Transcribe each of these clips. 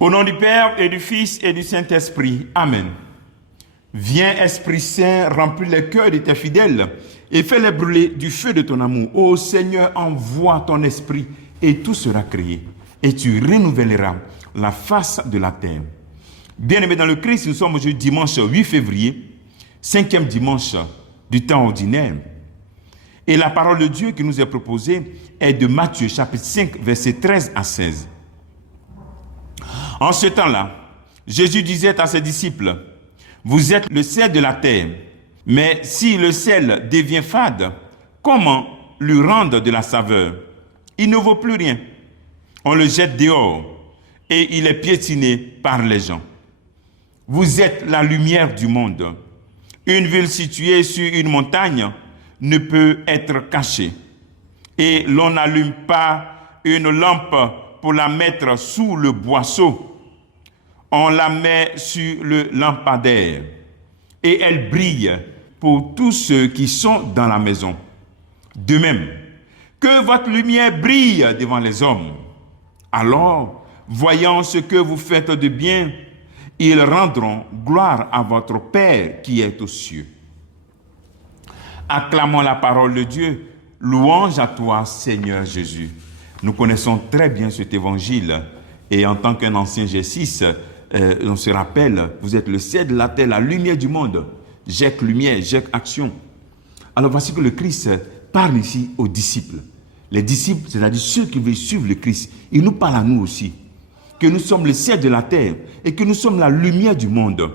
Au nom du Père et du Fils et du Saint-Esprit. Amen. Viens, Esprit Saint, remplis les cœurs de tes fidèles et fais-les brûler du feu de ton amour. Ô Seigneur, envoie ton esprit et tout sera créé. Et tu renouvelleras la face de la terre. Bien-aimés dans le Christ, nous sommes aujourd'hui dimanche 8 février, 5e dimanche du temps ordinaire. Et la parole de Dieu qui nous est proposée est de Matthieu chapitre 5, versets 13 à 16. En ce temps-là, Jésus disait à ses disciples, « Vous êtes le sel de la terre, mais si le sel devient fade, comment lui rendre de la saveur? Il ne vaut plus rien. On le jette dehors et il est piétiné par les gens. Vous êtes la lumière du monde. Une ville située sur une montagne ne peut être cachée. Et l'on n'allume pas une lampe pour la mettre sous le boisseau. On la met sur le lampadaire et elle brille pour tous ceux qui sont dans la maison. De même, que votre lumière brille devant les hommes. Alors, voyant ce que vous faites de bien, ils rendront gloire à votre Père qui est aux cieux. Acclamons la parole de Dieu. Louange à toi, Seigneur Jésus. Nous connaissons très bien cet évangile et en tant qu'un ancien G6, on se rappelle, vous êtes le sel de la terre, la lumière du monde. Jacques lumière, Jacques action. Alors voici que le Christ parle ici aux disciples. Les disciples, c'est-à-dire ceux qui veulent suivre le Christ, il nous parle à nous aussi. Que nous sommes le sel de la terre et que nous sommes la lumière du monde.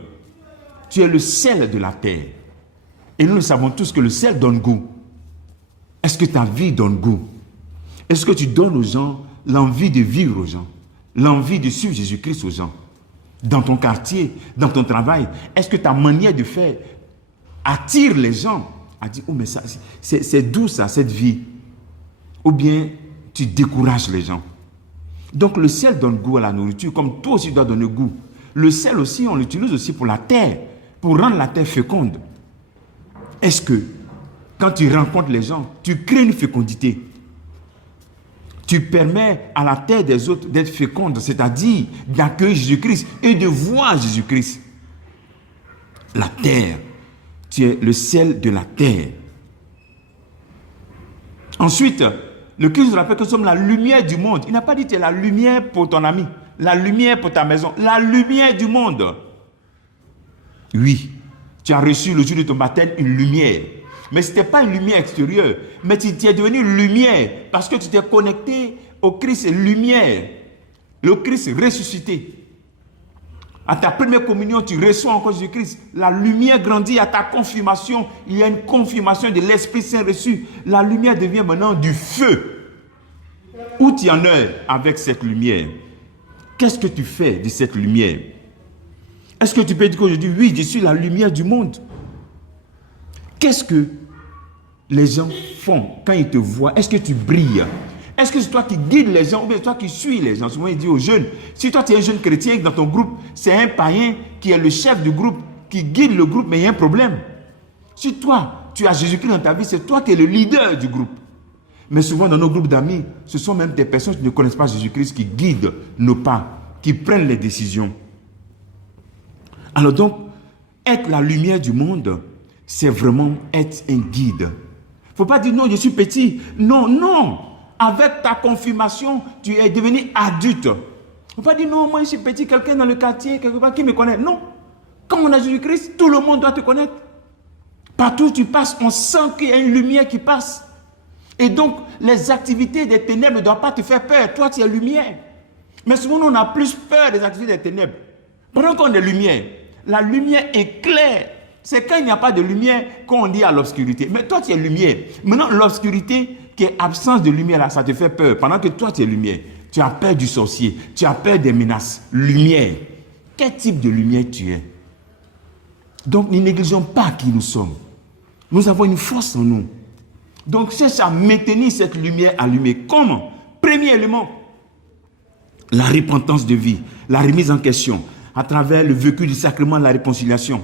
Tu es le sel de la terre. Et nous savons tous que le sel donne goût. Est-ce que ta vie donne goût? Est-ce que tu donnes aux gens l'envie de vivre aux gens? L'envie de suivre Jésus-Christ aux gens? Dans ton quartier, dans ton travail, est-ce que ta manière de faire attire les gens à dire, oh mais ça, c'est doux ça, cette vie? Ou bien tu décourages les gens? Donc le sel donne goût à la nourriture, comme toi aussi tu dois donner goût. Le sel aussi, on l'utilise aussi pour la terre, pour rendre la terre féconde. Est-ce que, quand tu rencontres les gens, tu crées une fécondité? Tu permets à la terre des autres d'être féconde, c'est-à-dire d'accueillir Jésus-Christ et de voir Jésus-Christ. La terre, tu es le sel de la terre. Ensuite, le Christ nous rappelle que nous sommes la lumière du monde. Il n'a pas dit que tu es la lumière pour ton ami, la lumière pour ta maison, la lumière du monde. Oui, tu as reçu le jour de ton baptême une lumière. Mais ce n'était pas une lumière extérieure, mais tu es devenu lumière parce que tu t'es connecté au Christ lumière, le Christ ressuscité. À ta première communion, tu reçois encore Jésus-Christ. La lumière grandit à ta confirmation. Il y a une confirmation de l'Esprit Saint reçu. La lumière devient maintenant du feu. Où tu en es avec cette lumière? Qu'est-ce que tu fais de cette lumière? Est-ce que tu peux dire qu'aujourd'hui, oui, je suis la lumière du monde? Qu'est-ce que les gens font quand ils te voient? Est-ce que tu brilles? Est-ce que c'est toi qui guides les gens ou bien c'est toi qui suis les gens? Souvent, il dit aux jeunes, si toi tu es un jeune chrétien dans ton groupe, c'est un païen qui est le chef du groupe, qui guide le groupe, mais il y a un problème. Si toi, tu as Jésus-Christ dans ta vie, c'est toi qui es le leader du groupe. Mais souvent, dans nos groupes d'amis, ce sont même des personnes qui ne connaissent pas Jésus-Christ qui guident nos pas, qui prennent les décisions. Alors donc, être la lumière du monde, c'est vraiment être un guide. Il ne faut pas dire non, je suis petit. Non, non. Avec ta confirmation, tu es devenu adulte. Il ne faut pas dire non, moi je suis petit, quelqu'un dans le quartier, quelque part qui me connaît. Non. Quand on a Jésus-Christ, tout le monde doit te connaître. Partout où tu passes, on sent qu'il y a une lumière qui passe. Et donc, les activités des ténèbres ne doivent pas te faire peur. Toi, tu es lumière. Mais souvent, on a plus peur des activités des ténèbres. Pendant qu'on est lumière, la lumière éclaire. C'est quand il n'y a pas de lumière qu'on dit à l'obscurité. Mais toi, tu es lumière. Maintenant, l'obscurité qui est absence de lumière, là, ça te fait peur. Pendant que toi, tu es lumière. Tu as peur du sorcier. Tu as peur des menaces. Lumière. Quel type de lumière tu es? Donc, ne négligeons pas qui nous sommes. Nous avons une force en nous. Donc, cherche à maintenir cette lumière allumée. Comment? Premier élément, la repentance de vie, la remise en question, à travers le vécu du sacrement de la réconciliation.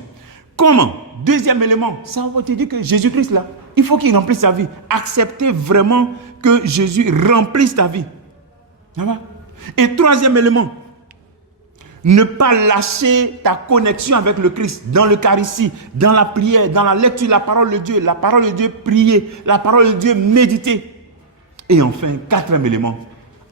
Comment? Deuxième élément, ça va te dire que Jésus-Christ là, il faut qu'il remplisse sa vie. Accepter vraiment que Jésus remplisse ta vie. Ça va? Et troisième élément, Ne pas lâcher ta connexion avec le Christ dans l'Eucharistie, dans la prière, dans la lecture de la parole de Dieu, prier, la parole de Dieu, méditer. Et enfin, quatrième élément,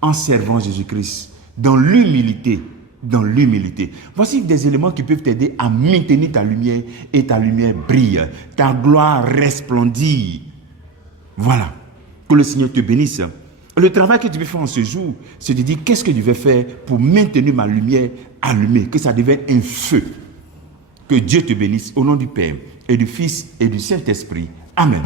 en servant Jésus-Christ, dans l'humilité. Dans l'humilité. Voici des éléments qui peuvent t'aider à maintenir ta lumière et ta lumière brille. Ta gloire resplendit. Voilà. Que le Seigneur te bénisse. Le travail que tu veux faire en ce jour, c'est de dire qu'est-ce que je vais faire pour maintenir ma lumière allumée, que ça devienne un feu. Que Dieu te bénisse au nom du Père et du Fils et du Saint-Esprit. Amen.